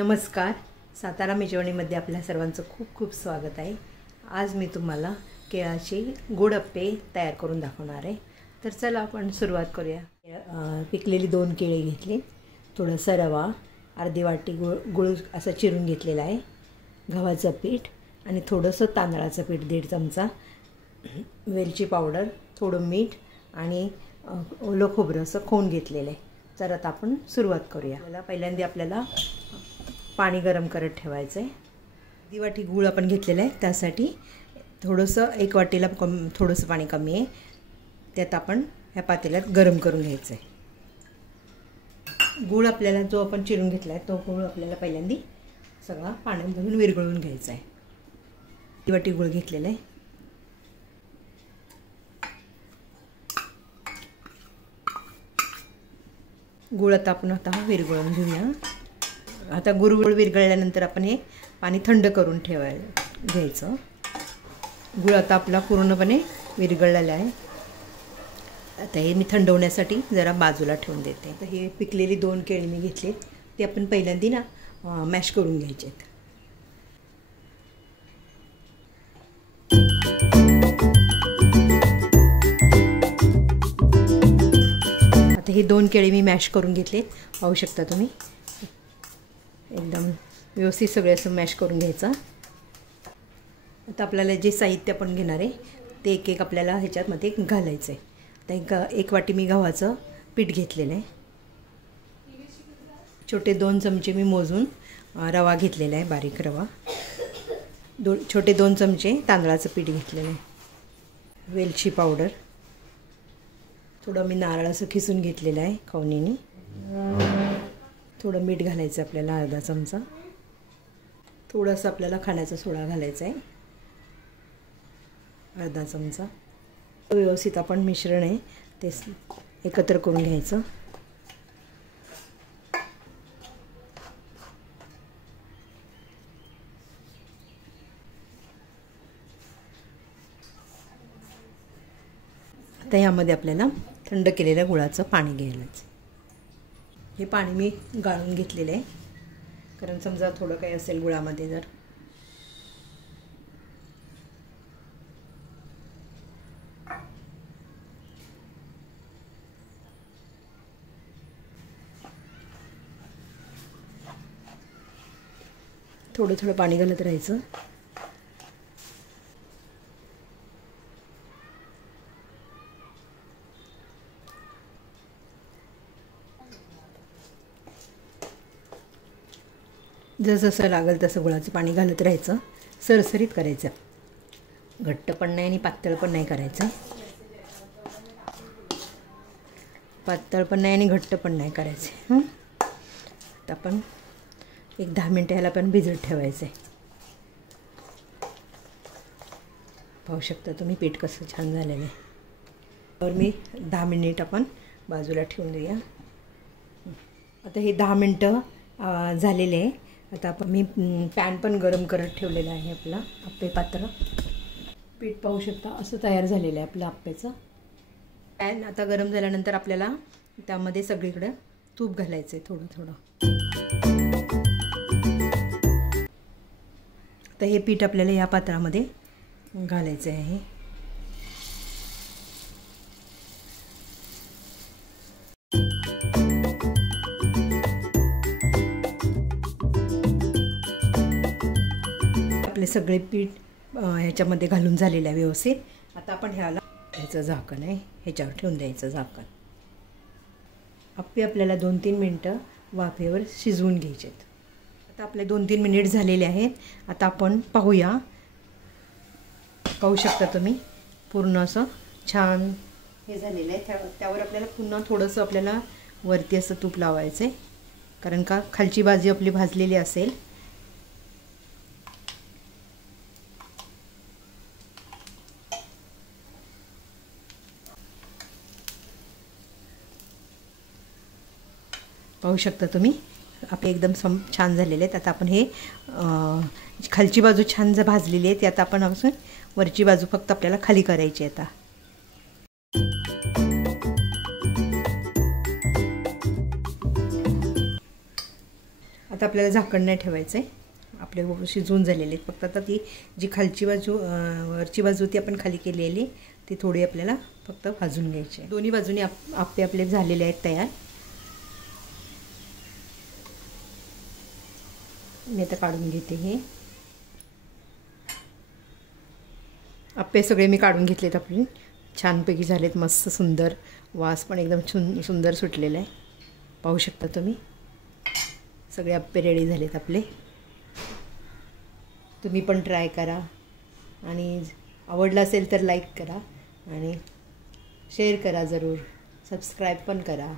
नमस्कार. सातारा मेजवानीमध्ये आपल्या सर्वांचं खूप खूप स्वागत आहे. आज मी तुम्हाला केळाचे गोड अप्पे तयार करून दाखवणार आहे. तर चला आपण सुरुवात करूया. पिकलेली 2 केळी घेतली, थोडंसं रवा, अर्धी वाटी गुळ असं चिरून घेतलेला आहे, गव्हाचं पीठ आणि थोडंसं तांदळाचं पीठ 1.5 चमचा, वेलची पावडर, थोडं मीठ आणि ओलं खोबरं असं खोवून घेतलेलं आहे. तर आता आपण सुरुवात करूया. पहिल्यांदा आपल्याला पाणी गरम करत ठेवायचं आहे. 1 वाटी गूळ आपण घेतलेला आहे, त्यासाठी थोडंसं 1 वाटीला थोडंसं पाणी कमी आहे. त्यात आपण ह्या पातेल्यात गरम करून घ्यायचं आहे. गूळ आपल्याला जो आपण चिरून घेतला आहे तो गूळ आपल्याला पहिल्यांदा सगळा पाण्यात घालून विरघळून घ्यायचा आहे. 1 वाटी गूळ घेतलेला आहे. गूळ आता आपण विरघळून घेऊया. आता गूळ विरघळल्यानंतर आपण हे पाणी थंड करून घ्यायचं. गूळ आता आपला पूर्णपणे विरघळलेला आहे. आता हे मी थंड होण्यासाठी जरा बाजूला ठेवून देते. तर हे पिकलेली 2 केळी मी घेतली, ते आपण पहिल्यांदा मॅश करून घ्यायचे आहेत. आता हे 2 केळी मी मॅश करून घेतले, पाहू शकता तुम्ही. एकदम व्यवस्थित सगळे असं मॅश करून घ्यायचं. आता आपल्याला जे साहित्य आपण घेणार आहे ते एक आपल्याला ह्याच्यामध्ये घालायचं आहे. आता 1 वाटी मी गव्हाचं पीठ घेतलेलं आहे. छोटे 2 चमचे मी मोजून रवा घेतलेला आहे, बारीक रवा. छोटे 2 चमचे तांदळाचं पीठ घेतलेलं आहे. वेलची पावडर, थोडं मी नारळ असं खिसून घेतलेलं आहे खवणीने. थोडं मीठ घालायचं आपल्याला, अर्धा चमचा. थोडंसं आपल्याला खाण्याचा सोडा घालायचा आहे, अर्धा चमचा. व्यवस्थित आपण मिश्रण आहे ते एकत्र करून घ्यायचं. आता यामध्ये आपल्याला थंड केलेल्या गुळाचं पाणी घ्यायचं. हे पाणी मी गाळून घेतलेलं आहे, कारण समजा थोडं काही असेल गुळामध्ये जर. थोडं थोडं पाणी घालत राहायचं. जसं लागेल तसं गुळाचं पाणी घालत राहायचं. सरसरीत करायचं, घट्ट पण नाही आणि पातळ पण नाही करायचं. पातळ पण नाही आणि घट्ट पण नाही करायचं. आता आपण 10 मिनटं ह्याला पण भिजत ठेवायचं आहे. पाहू शकता तुम्ही पीठ कसं छान झालेलं आहे. तर मी 10 मिनिट आपण बाजूला ठेवून देऊया. आता हे 10 मिनटं झालेले आहे. आता आपण मी पॅन पण गरम करत ठेवलेला आहे. आपला अप्पे पात्र पीठ पाहू शकता असं तयार झालेलं आहे आपलं अप्पेचं. पॅन आता गरम झाल्यानंतर आपल्याला त्यामध्ये सगळीकडे तूप घालायचं आहे, थोडं थोडं. तर हे पीठ आपल्याला या पात्रामध्ये घालायचं आहे. आपले सगळे पीठ ह्याच्यामध्ये घालून झालेलं आहे व्यवस्थित. आता आपण ह्याचं झाकण आहे, ह्याच्यावर ठेवून द्यायचं झाकण. अप्पे आपल्याला 2-3 मिनटं वाफेवर शिजवून घ्यायचे आहेत. आता आपले 2-3 मिनिट झालेले आहेत. आता आपण पाहूया. पाहू शकता तुम्ही पूर्ण असं छान हे झालेलं आहे. त्यावर आपल्याला पुन्हा थोडंसं आपल्याला वरती असं तूप लावायचं आहे, कारण का खालची बाजू आपली भाजलेली असेल. पाहू शकता तुम्ही आपले एकदम छान झालेले आहेत. आता आपण हे खालची बाजू छान भाजलेली आहे, ती आता आपण वरची बाजू फक्त आपल्याला खाली करायची आहे. आता आपल्याला झाकण नाही ठेवायचं आहे, आपले शिजवून झालेले आहेत. फक्त आता ती जी खालची बाजू वरची बाजू ती आपण खाली केलेली ती थोडी आपल्याला फक्त भाजून घ्यायची आहे. दोन्ही बाजूनी आप्पे आपले झालेले आहेत तयार. मी आता काढून घेते. हे आप्पे सगळे मी काढून घेतलेत. आपले छानपैकी झालेत, मस्त सुंदर वास पण एकदम सुंदर सुटलेला आहे. पाहू शकता तुम्ही, सगळे आप्पे रेडी झालेत आपले. तुम्ही पण ट्राय करा आणि आवडलं असेल तर लाईक करा आणि शेअर करा, ज़रूर सबस्क्राईब पण करा.